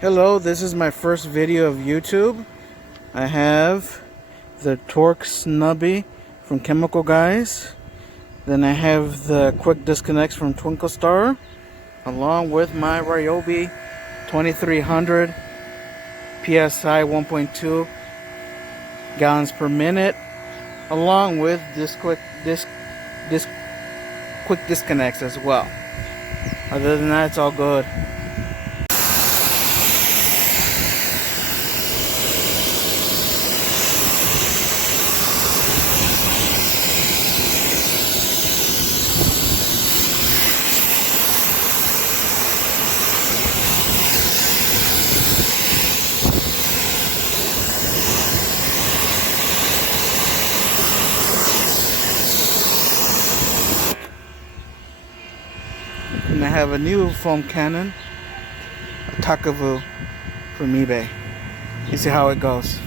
Hello, this is my first video of YouTube. I have the Torque Snubby from Chemical Guys. Then I have the Quick Disconnects from Twinkle Star, along with my Ryobi 2300 PSI 1.2 gallons per minute, along with this quick disconnects as well. Other than that, it's all good. And I have a new foam cannon, a Takavu from eBay. You see how it goes.